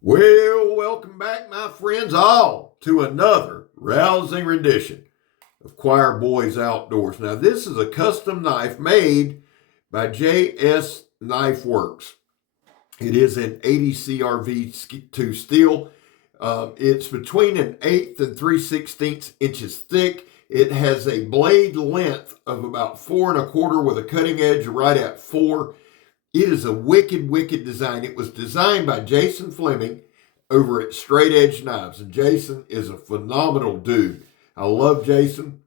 Well, welcome back, my friends, all to another rousing rendition of Choir Boys Outdoors. Now, this is a custom knife made by JS Knife Works. It is an 80 CRV2 steel. It's between an eighth and 3/16 inches thick. It has a blade length of about 4 1/4 with a cutting edge right at 4. It is a wicked, wicked design. It was designed by Jasen over at Straight Edge Knives. And Jasen is a phenomenal dude. I love Jasen.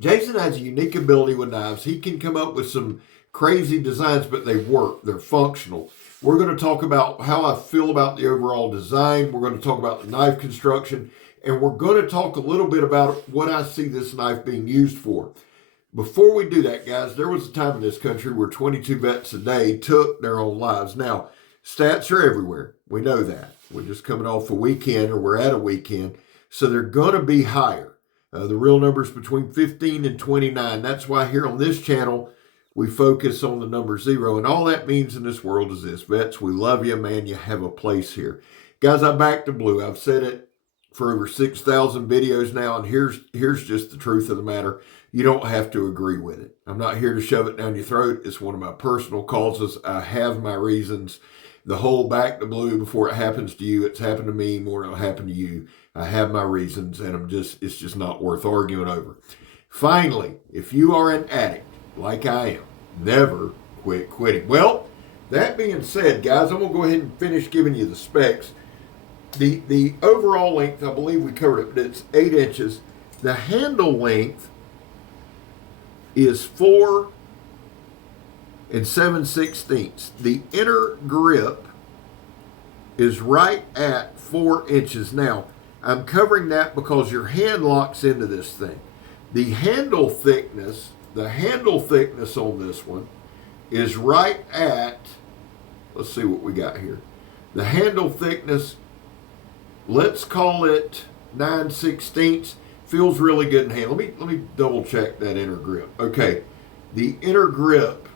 Jasen has a unique ability with knives. He can come up with some crazy designs, but they work. They're functional. We're going to talk about how I feel about the overall design. We're going to talk about the knife construction. And we're going to talk a little bit about what I see this knife being used for. Before we do that, guys, there was a time in this country where 22 vets a day took their own lives. Now, stats are everywhere. We know that. We're just coming off a weekend, or we're at a weekend, so they're going to be higher. The real number is between 15 and 29. That's why here on this channel, we focus on the number 0. And all that means in this world is this. Vets, we love you, man. You have a place here. Guys, I back to blue. I've said it for over 6,000 videos now, and here's just the truth of the matter. You don't have to agree with it. I'm not here to shove it down your throat. It's one of my personal causes. I have my reasons. The whole back to blue before it happens to you, it's happened to me more than it'll happen to you. I have my reasons, and it's just not worth arguing over. Finally, if you are an addict like I am, never quit quitting. Well, that being said, guys, I'm going to go ahead and finish giving you the specs. The overall length, I believe we covered it, but it's 8 inches. The handle length is 4 7/16. The inner grip is right at 4 inches. Now, I'm covering that because your hand locks into this thing. The handle thickness on this one is right at, let's see what we got here. The handle thickness, let's call it 9/16. Feels really good in hand. Let me double check that inner grip. Okay, the inner grip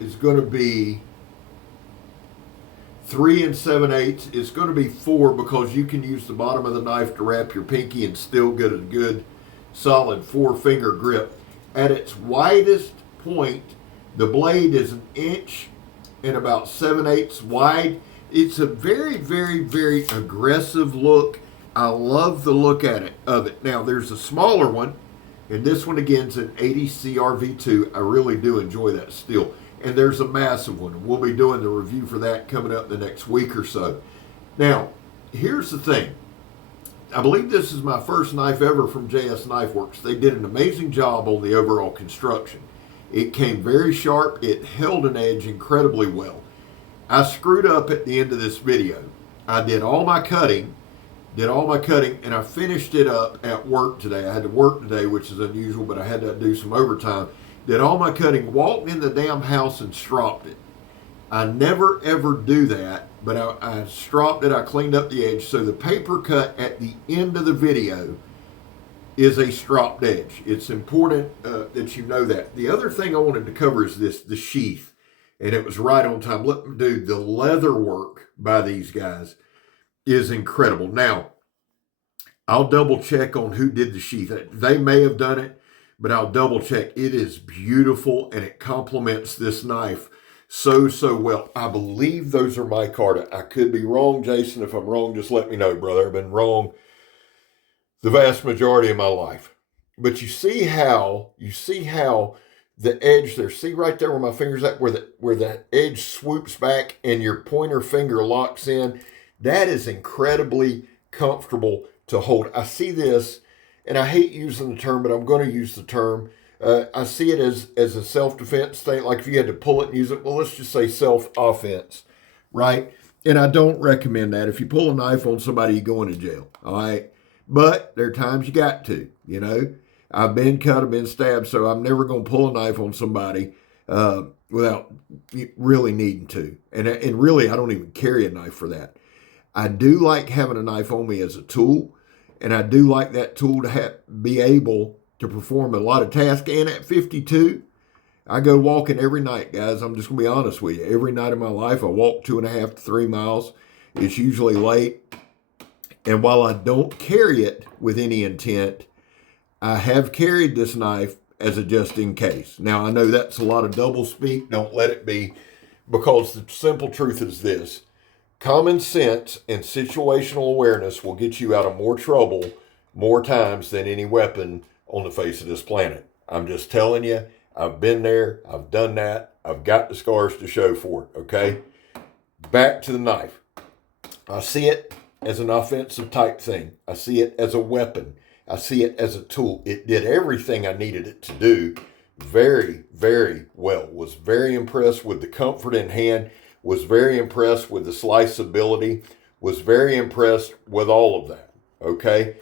is going to be 3 7/8. It's going to be 4 because you can use the bottom of the knife to wrap your pinky and still get a good solid 4-finger grip. At its widest point, the blade is 1 inch and about 7/8 wide. It's a very, very, very aggressive look. I love the look of it. Now, there's a smaller one, and this one again is an 80 CRV2. I really do enjoy that steel. And there's a massive one. We'll be doing the review for that coming up the next week or so. Now, here's the thing. I believe this is my first knife ever from JS Knife Works. They did an amazing job on the overall construction. It came very sharp. It held an edge incredibly well. I screwed up at the end of this video. I did all my cutting, and I finished it up at work today. I had to work today, which is unusual, but I had to do some overtime. Did all my cutting, walked in the damn house and stropped it. I never ever do that, but I stropped it. I cleaned up the edge. So the paper cut at the end of the video is a stropped edge. It's important that you know that. The other thing I wanted to cover is the sheath, and it was right on time. Look, dude, the leather work by these guys is incredible. Now, I'll double check on who did the sheath. They may have done it, but I'll double check. It is beautiful, and it complements this knife so well. I believe those are micarta. I could be wrong, Jasen. If I'm wrong, just let me know, brother. I've been wrong the vast majority of my life. But you see how the edge there, see right there where my finger's at, where the edge swoops back and your pointer finger locks in. That is incredibly comfortable to hold. I see this, and I hate using the term, but I'm going to use the term. I see it as a self-defense thing, like if you had to pull it and use it. Well, let's just say self-offense, right? And I don't recommend that. If you pull a knife on somebody, you go into jail, all right? But there are times you got to, you know. I've been cut, I've been stabbed, so I'm never going to pull a knife on somebody without really needing to. And really, I don't even carry a knife for that. I do like having a knife on me as a tool, and I do like that tool to be able to perform a lot of tasks. And at 52, I go walking every night, guys. I'm just going to be honest with you. Every night of my life, I walk 2.5 to 3 miles. It's usually late. And while I don't carry it with any intent, I have carried this knife as a just in case. Now, I know that's a lot of double speak. Don't let it be, because the simple truth is this: common sense and situational awareness will get you out of more trouble more times than any weapon on the face of this planet. I'm just telling you, I've been there, I've done that, I've got the scars to show for it, okay? Back to the knife. I see it as an offensive type thing. I see it as a weapon. I see it as a tool. It did everything I needed it to do very, very well. Was very impressed with the comfort in hand. Was very impressed with the sliceability. Was very impressed with all of that. Okay?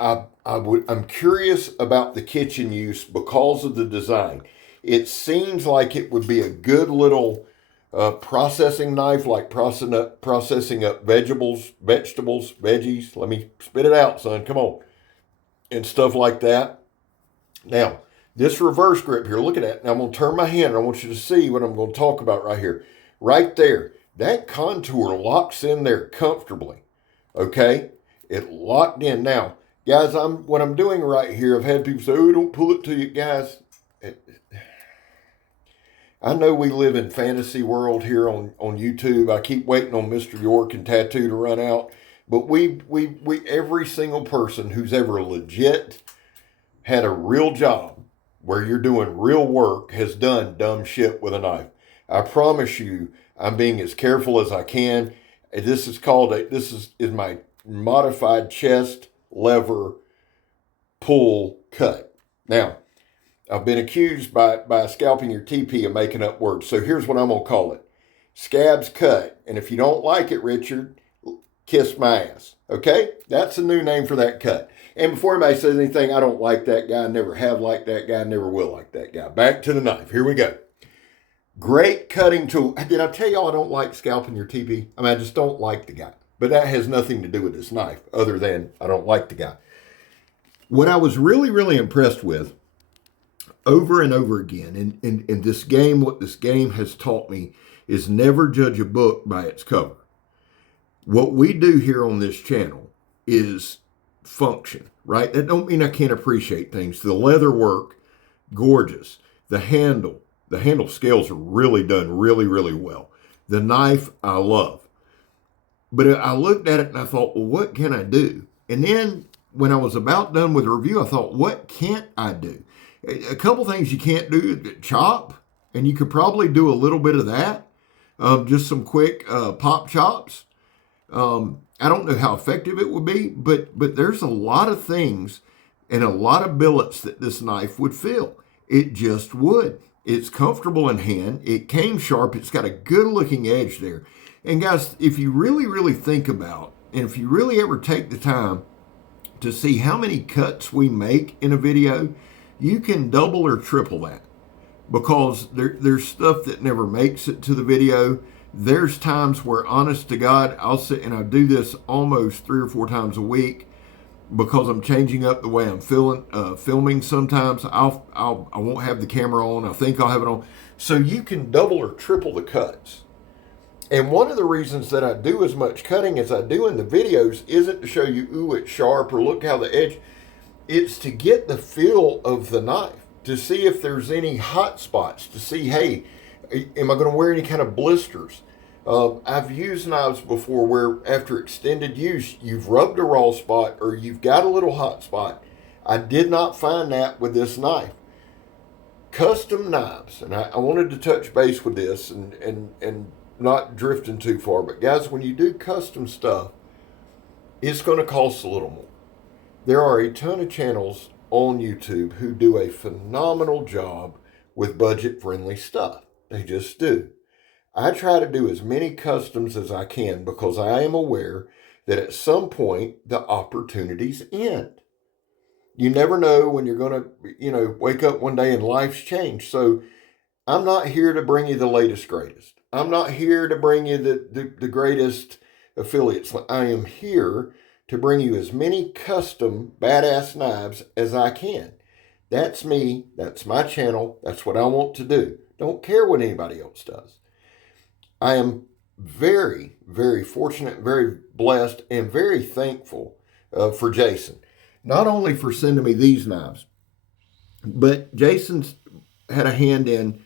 I'm curious about the kitchen use because of the design. It seems like it would be a good little processing knife, like processing up vegetables, veggies. Let me spit it out, son. Come on. And stuff like that. Now, this reverse grip here, look at that. Now, I'm going to turn my hand, and I want you to see what I'm going to talk about right here. Right there. That contour locks in there comfortably. Okay? It locked in. Now, guys, what I'm doing right here, I've had people say, oh, don't pull it to you. Guys, I know we live in fantasy world here on YouTube. I keep waiting on Mr. York and Tattoo to run out. But we every single person who's ever legit had a real job where you're doing real work has done dumb shit with a knife. I promise you, I'm being as careful as I can. This is my modified chest lever pull cut. Now, I've been accused by scalping your TP of making up words. So here's what I'm going to call it. Scabs cut. And if you don't like it, Richard, kiss my ass. Okay? That's a new name for that cut. And before anybody says anything, I don't like that guy. Never have liked that guy. Never will like that guy. Back to the knife. Here we go. Great cutting tool. Did I tell y'all I don't like scalping your TP? I mean, I just don't like the guy. But that has nothing to do with this knife other than I don't like the guy. What I was really, really impressed with over and over again in this game, what this game has taught me is never judge a book by its cover. What we do here on this channel is function, right? That don't mean I can't appreciate things. The leather work, gorgeous. The handle scales are really done really, really well. The knife, I love. But I looked at it and I thought, well, what can I do? And then when I was about done with the review, I thought, what can't I do? A couple things you can't do: chop, and you could probably do a little bit of that. Just some quick pop chops. I don't know how effective it would be, but there's a lot of things and a lot of billets that this knife would fill. It just would. It's comfortable in hand. It came sharp. It's got a good looking edge there. And guys, if you really, really think about, and if you really ever take the time to see how many cuts we make in a video, you can double or triple that, because there's stuff that never makes it to the video. There's times where, honest to God, I'll sit and I do this almost 3 or 4 times a week because I'm changing up the way I'm filming. Sometimes I won't have the camera on. I think I'll have it on. So you can double or triple the cuts. And one of the reasons that I do as much cutting as I do in the videos isn't to show you, ooh, it's sharp, or look how the edge. It's to get the feel of the knife, to see if there's any hot spots, to see, hey, am I going to wear any kind of blisters? I've used knives before where after extended use, you've rubbed a raw spot or you've got a little hot spot. I did not find that with this knife. Custom knives, and I wanted to touch base with this and not drifting too far, but guys, when you do custom stuff, it's going to cost a little more. There are a ton of channels on YouTube who do a phenomenal job with budget-friendly stuff. They just do. I try to do as many customs as I can because I am aware that at some point the opportunities end. You never know when you're going to, wake up one day and life's changed. So I'm not here to bring you the latest, greatest. I'm not here to bring you the greatest affiliates. I am here to bring you as many custom badass knives as I can. That's me. That's my channel. That's what I want to do. Don't care what anybody else does. I am very, very fortunate, very blessed, and very thankful for Jasen. Not only for sending me these knives, but Jason's had a hand in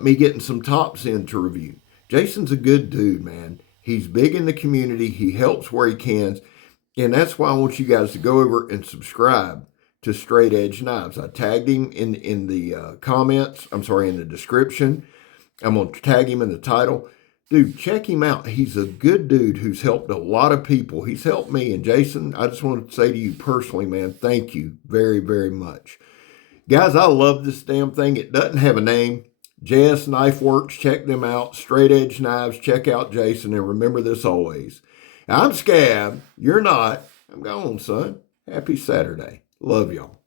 me getting some tops in to review. Jason's a good dude, man. He's big in the community. He helps where he can. And that's why I want you guys to go over and subscribe to Straight Edge Knives. I tagged him in the comments. I'm sorry, in the description. I'm going to tag him in the title. Dude, check him out. He's a good dude who's helped a lot of people. He's helped me. And Jasen, I just want to say to you personally, man, thank you very, very much. Guys, I love this damn thing. It doesn't have a name. JS Knife Works, check them out. Straight Edge Knives, check out Jasen. And remember this always. I'm Scab. You're not. I'm gone, son. Happy Saturday. Love y'all.